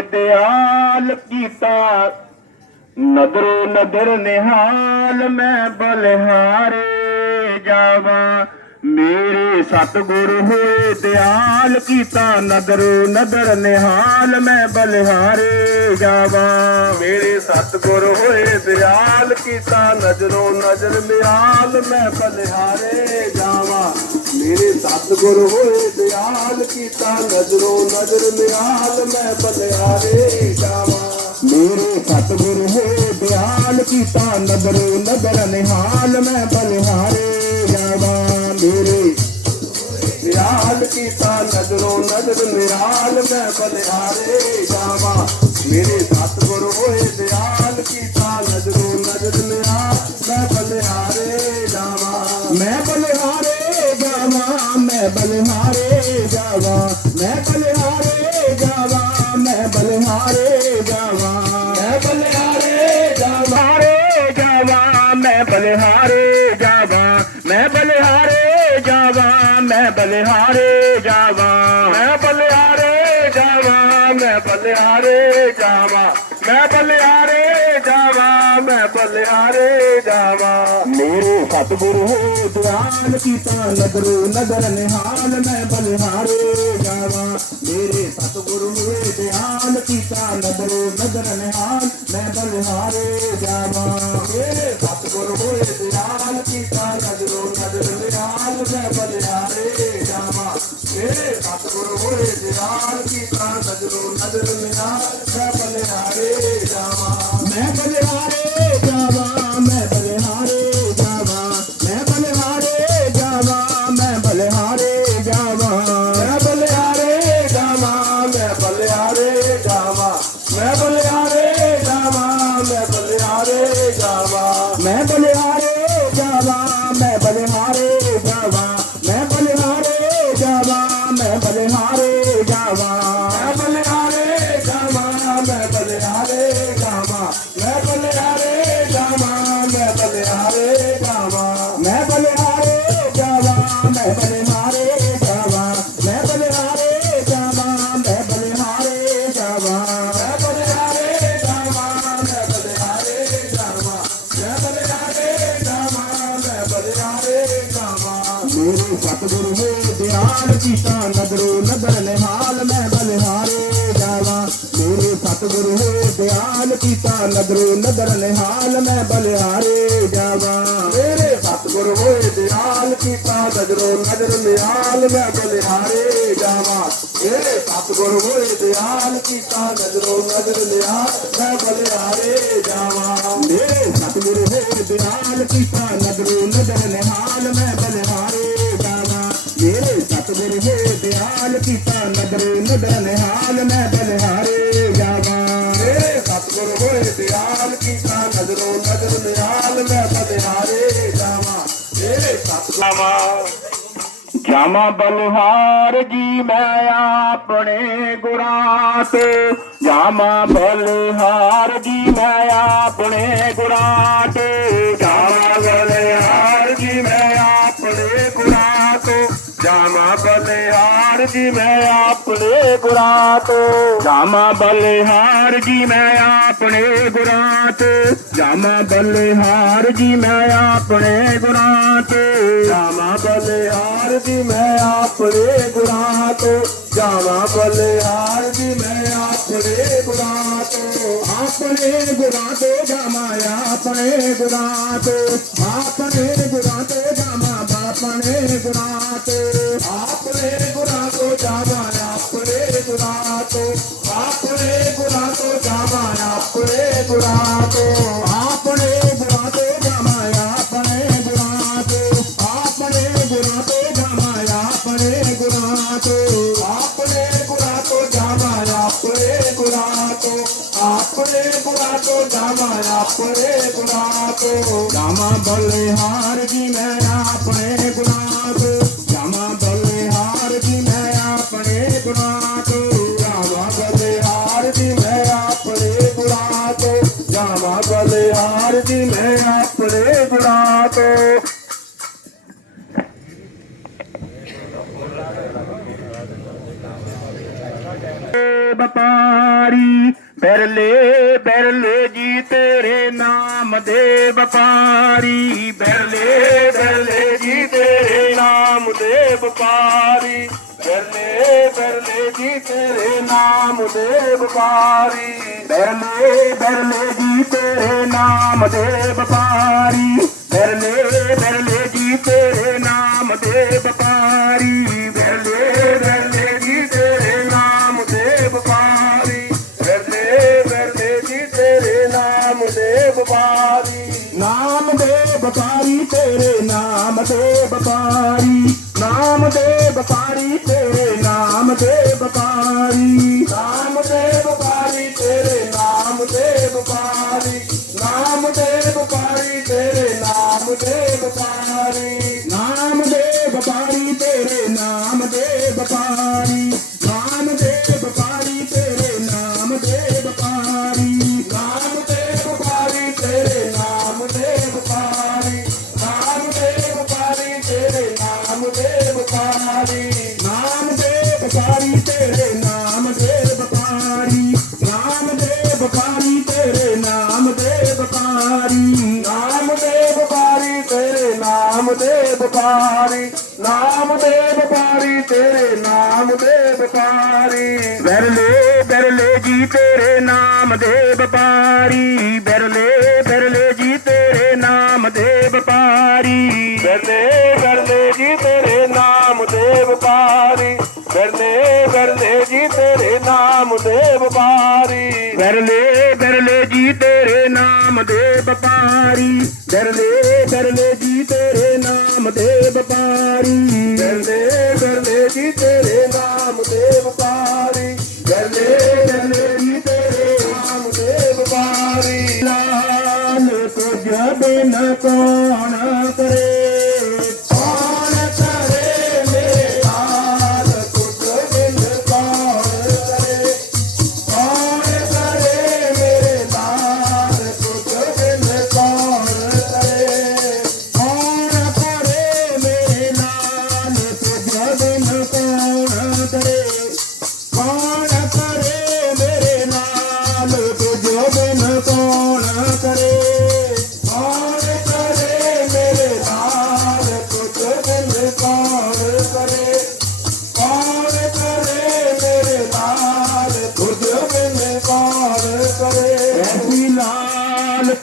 ਦਿਆਲ ਕੀਤਾ। ਨਦਰੋ ਨਦਰ ਨਿਹਾਲ, ਮੈਂ ਬਲਿਹਾਰੇ ਜਾਵਾਂ। ਮੇਰੇ ਸਤਿਗੁਰ ਹੋਏ ਦਿਆਲ ਕੀਤਾ। ਨਦਰੋ ਨਦਰ ਨਿਹਾਲ, ਮੈਂ ਬਲਿਹਾਰੇ ਜਾਵਾਂ। ਮੇਰੇ ਸਤਿਗੁਰ ਹੋਏ ਦਿਆਲ ਕੀਤਾ। ਨਜ਼ਰੋ ਨਜ਼ਰ ਨਿਹਾਲ, ਮੈਂ ਬਲਿਹਾਰੇ ਜਾਵਾਂ। ਮੇਰੇ ਸਤਿਗੁਰ ਹੋਏ, ਦਿਆਲ ਕੀਤਾ ਨਜ਼ਰੋਂ ਨਜ਼ਰ ਨਿਹਾਲ, ਮੈਂ ਬਲਿਹਾਰੇ ਜਾਵਾਂ। ਮੇਰੇ ਸਤਿਗੁਰ ਹੋਏ, ਦਿਆਲ ਕੀਤਾ ਨਜ਼ਰੋਂ ਨਜ਼ਰ ਨਿਹਾਲ, ਮੈਂ ਬਲਿਹਾਰੇ ਜਾਵਾਂ। ਮੇਰੇ ਦਿਆਲ ਕੀਤਾ ਨਜ਼ਰੋਂ ਨਜ਼ਰ ਨਿਹਾਲ, ਮੈਂ ਬਲਿਹਾਰੇ ਜਾਵਾਂ। ਮੇਰੇ ਸਤਿਗੁਰ ਹੋਏ, ਦਿਆਲ मैं बलिहारे जावा मैं बलिहारे जावा मैं बलिहारे जावा रे जावा मैं बलिहारे जावा मैं बलिहारे जावा मैं बलिहारे जावा मैं बलिहारे जावा मैं बलिहारे जावा मैं बलिहारे जावा मैं बलिहारे जावा मेरे सतगुरु हो दुआन की ता नगर निहाल मैं बलिहारे ਜਾਵਾਂ ਮੇਰੇ ਸਤਿਗੁਰ ਹੋਏ ਦਿਆਲ ਕੀਤਾ, ਨਦਰੋ ਨਦਰ ਨਿਹਾਲ, ਮੈਂ ਬਲਿਹਾਰੇ ਜਾਵਾਂ। ਮੇਰੇ ਸਤਿਗੁਰ ਹੋਏ ਦਿਆਲ ਕੀਤਾ, ਨਦਰੋ ਨਦਰ ਨਿਹਾਲ, ਮੈਂ ਬਲਿਹਾਰੇ ਜਾਵਾਂ। ਮੇਰੇ ਸਤਿਗੁਰ ਹੋਏ ਦਿਆਲ ਕੀਤਾ, ਨਦਰੋ ਨਦਰ ਨਿਹਾਲ, ਮੈਂ ਬਲਿਹਾਰੇ ਜਾਵਾਂ। ਮੈਂ ਬਲਿਹਾਰੇ ਮੇਰੇ ਸਤਿਗੁਰੂ ਹੋਏ ਦਿਆਲ ਕੀਤਾ। ਨਦਰੋ ਨਦਰ ਨਿਹਾਲ ਮੈਂ ਬਲਿਹਾਰੇ ਜਾਵਾਂ। ਮੇਰੇ ਸਤਿਗੁਰੂ ਹੋਏ ਦਿਆਲ ਕੀਤਾ। ਨਦਰੋ ਨਦਰ ਨਿਹਾਲ ਮੈਂ ਬਲਿਹਾਰੇ ਜਾਵਾਂ। ਮੇਰੇ ਸਤਿਗੁਰ ਹੋਏ ਦਿਆਲ ਕੀਤਾ। ਨਦਰੋ ਨਦਰ ਨਿਹਾਲ ਮੈਂ ਬਲਿਹਾਰੇ ਜਾਵਾਂ। ਮੇਰੇ ਸਤਿਗੁਰ ਹੋਏ ਦਿਆਲ ਕੀਤਾ। ਨਦਰੋ ਨਦਰ ਨਿਹਾਲ ਮੈਂ ਬਲਿਹਾਰੇ ਜਾਵਾਂ। ਮੇਰੇ ਸਤਿਗੁਰ ਹੋਏ ਦਿਆਲ ਕੀਤਾ। ਨਦਰੋ ਨਦਰ ਨਿਹਾਲ ਮੈਂ ਬਲਿਹਾਰੇ ਕੀਤਾ ਨਦਰੋ ਨਦਰ ਨਿਹਾਲ ਮੈਂ ਬਲਿਹਾਰੇ ਜਾਵਾਂ। ਮੇਰੇ ਸਤਿਗੁਰ ਹੋਏ ਦਿਆਲ ਕੀਤਾ ਨਦਰੋ ਨਦਰ ਨਿਹਾਲ ਮੈਂ ਬਲਿਹਾਰੇ ਜਾਵਾਂ। ਮੇਰੇ ਸਤਿਗੁਰ। ਜਾਮਾ ਬਲਿਹਾਰ ਜੀ, ਮੈਂ ਆਪਣੇ ਗੁਰਾਂ ਤੇ ਜਾਮਾ ਬਲਿਹਾਰ ਜੀ, ਮੈਂ ਆਪਣੇ ਗੁਰਾਂ ਤੇ ਜੀ, ਮੈਂ ਆਪਣੇ ਗੁਰਾਂ ਤੋਂ। ਜਾਮਾ ਬਲਿਹਾਰ ਜੀ, ਮੈਂ ਆਪਣੇ ਗੁਰਾਂ ਤੇ। ਜਾਮਾ ਬਲਿਹਾਰ ਜੀ, ਮੈਂ ਆਪਣੇ ਗੁਰਾਂ ਤੇ। ਜਾਮਾ ਬਲਿਹਾਰ ਜੀ, ਮੈਂ ਆਪਣੇ ਗੁਰਾਂ ਤੋਂ। ਜਾਮਾ ਬਲਿਹਾਰ ਜੀ, ਮੈਂ ਆਪਣੇ ਗੁਰਾਂ ਤੋਂ। ਆਪਣੇ ਗੁਰਾਂ ਤੋਂ ਜਾਮਾ, ਆਪਣੇ ਗੁਰਾਂ ਤੋਂ। ਆਪਣੇ ਗੁਰਾਂ ਤੋਂ ਜਾਮਾ, ਆਪਣੇ ਗੁਰਾਂ ਤੋਂ। ਆਪਣੇ को दामा अपने गुना को दामा बलिहार जी मैं अपने गुना को दामा बलिहार जी मैं अपने गुना को दामा बलिहार जी मैं अपने गुना को दामा बलिहार जी मैं अपने गुना को बपारी ਬਿਰਲੇ ਬਿਰਲੇ ਜੀ ਤੇਰੇ ਨਾਮ ਦੇ ਵਪਾਰੀ। ਬਿਰਲੇ ਬਿਰਲੇ ਜੀ ਤੇਰੇ ਨਾਮ ਦੇ ਵਪਾਰੀ। ਬਿਰਲੇ ਬਿਰਲੇ ਜੀ ਤੇਰੇ ਨਾਮ ਦੇ ਵਪਾਰੀ। ਬਿਰਲੇ ਬਿਰਲੇ ਜੀ ਤੇਰੇ ਨਾਮ ਦੇ ਵਪਾਰੀ। ਬਿਰਲੇ ਬਿਰਲੇ ਜੀ ਤੇਰੇ ਨਾਮ ਦੇ ਵਪਾਰੀ। ਬਿਰਲੇ ਵਪਾਰੀ ਨਾਮ ਦੇ ਵਪਾਰੀ ਤੇਰੇ ਨਾਮ ਦੇ ਵਪਾਰੀ ਨਾਮ ਦੇ ਵਪਾਰੀ ਤੇਰੇ ਨਾਮ ਦੇ ਵਪਾਰੀ ਨਾਮ ਦੇ ਵਪਾਰੀ ਤੇਰੇ ਨਾਮ ਦੇ ਵਪਾਰੀ ਨਾਮ ਦੇ ਵਪਾਰੀ ਤੇਰੇ ਨਾਮ ਦੇ ਵਪਾਰੀ ਨਾਮ ਦੇ ਵਪਾਰੀ ਤੇਰੇ ਨਾਮ ਦੇ ਵਪਾਰੀ ਨਾਮ ਦੇ ਵਪਾਰੀ ਵਪਾਰੀ, ਤੇਰੇ ਨਾਮ ਦੇ ਵਪਾਰੀ। ਬਿਰਲੇ ਬਿਰਲੇ ਜੀ, ਤੇਰੇ ਨਾਮ ਦੇ ਵਪਾਰੀ। ਬਿਰਲੇ ਬਿਰਲੇ ਜੀ, ਤੇਰੇ ਨਾਮ ਦੇ ਵਪਾਰੀ। ਬਿਰਲੇ ਬਿਰਲੇ ਜੀ, ਤੇਰੇ ਨਾਮ ਦੇ ਵਪਾਰੀ। ਬਿਰਲੇ ਬਿਰਲੇ ਜੀ, ਤੇਰੇ ਨਾਮ ਦੇ ਵਪਾਰੀ। ਬਿਰਲੇ ਬਿਰਲੇ ਜੀ, ਤੇਰੇ ਨਾਮ ਦੇ ਵਪਾਰੀ। ਬਿਰਲੇ ਬਿਰਲੇ ਜੀ, ਤੇਰੇ ਨਾਮ ਦੇ ਵਪਾਰੀ ਬਿਰਲੇ ਬਿਰਲੇ ਜੀ ਤੇਰੇ ਨਾਮ ਦੇ ਵਪਾਰੀ ਬਿਰਲੇ ਬਿਰਲੇ ਜੀ ਤੇਰੇ ਨਾਮ ਦੇ ਵਪਾਰੀ ਲਾਲ ਤੁਝ ਬਿਨ ਕੌਣ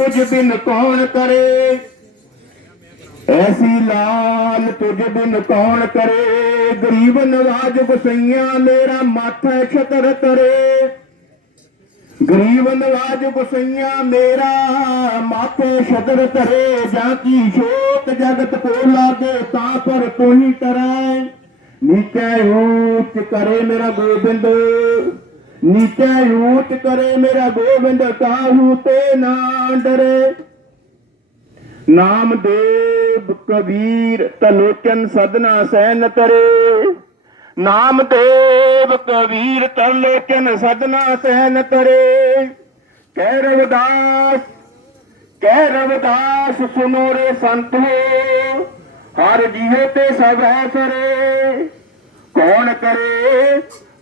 ਤੁਝ ਬਿਨ ਕੌਣ ਕਰੇ? ਐਸੀ ਲਾਲ ਤੁਝ ਬਿਨ ਕੌਣ ਕਰੇ? ਗਰੀਬ ਨਵਾਜ ਗੁਸਈਆ, ਮੇਰਾ ਮਾਥਾ ਛਤਰ ਤਰੇ। ਗਰੀਬ ਨਵਾਜ ਗੁਸਈਆ, ਮੇਰਾ ਮਾਥੇ ਛਤਰ ਤਰੇ। ਜਾਂ ਕੀ ਸ਼ੋਕ ਜਗਤ ਕੋ ਲਾਗੇ, ਤਾਂ ਪਰ ਤੂੰ ਤਰੈ। ਨੀਚੇ ਉੱਚ ਕਰੇ ਮੇਰਾ ਗੋਬਿੰਦ। ਨੀਚੇ ਉੱਚ ਕਰੇ ਮੇਰਾ ਗੋਬਿੰਦ ਕਾਹੂ ਤੇ ਨਾ ਡਰੇ। ਨਾਮਦੇਵ ਕਬੀਰ ਤਲੋਚਨ ਸਦਨਾ ਸੈਨ ਤਰੇ। ਨਾਮਦੇਵ ਕਬੀਰ ਤਲੋਚਨ ਸਦਨਾ ਸਹਿਨ ਕਰੇ ਕਹਿ ਰਵਦਾਸ, ਕਹਿ ਰਵਿਦਾਸ ਸੁਨੋ ਰੇ ਸੰਤੋ ਹਰ ਜੀਵੇ ਤੇ ਸਭ ਹੈ ਸਰੇ। ਕੌਣ ਕਰੇ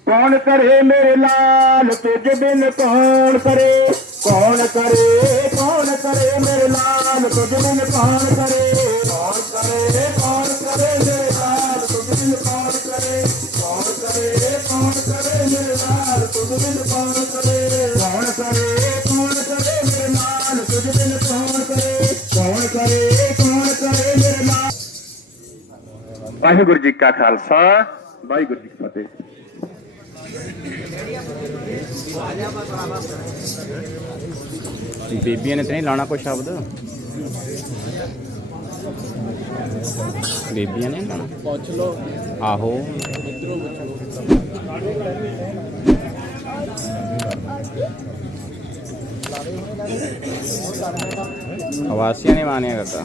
ਕੌਣ ਕਰੇ ਮੇਰੇ ਲਾਲ ਤੁਝ ਬਿਨ ਕੌਣ ਕਰੇ? ਕੌਣ ਕਰੇ ਕੌਣ ਕਰੇ ਮੇਰੇ ਲਾਲ ਤੁਝ ਬਿਨ ਕੌਣ ਕਰੇ? ਕੌਣ ਕਰੇ ਕੌਣ ਕਰੇ ਮੇਰੇ ਲਾਲ ਤੁਝ ਬਿਨ ਕੌਣ ਕਰੇ? ਕੌਣ ਕਰੇ ਕੌਣ ਕਰੇ ਮੇਰੇ ਲਾਲ ਤੁਝ ਬਿਨ ਕੌਣ ਕਰੇ? ਕੌਣ ਕਰੇ ਕੌਣ ਕਰੇ ਮੇਰੇ ਲਾਲ ਤੁਝ ਬਿਨ ਕੌਣ ਕਰੇ? ਕੌਣ ਕਰੇ ਕੌਣ ਕਰੇ ਮੇਰੇ ਲਾਲ? ਵਾਹਿਗੁਰੂ ਜੀ ਕਾ ਖਾਲਸਾ, ਵਾਹਿਗੁਰੂ ਜੀ ਕੀ ਫਤਿਹ। ਬੀਬੀਆਂ ਨੇ ਤੇ ਨਹੀਂ ਲਾਉਣਾ ਕੋਈ ਸ਼ਬਦ? ਬੀਬੀਆਂ ਨੇ ਲਾਉਣਾ? ਪੁੱਛ ਲੋ ਆਹੋ। ਆਵਾਸੀਆਂ ਨੇ ਮਾਨਿਆ ਕਰਤਾ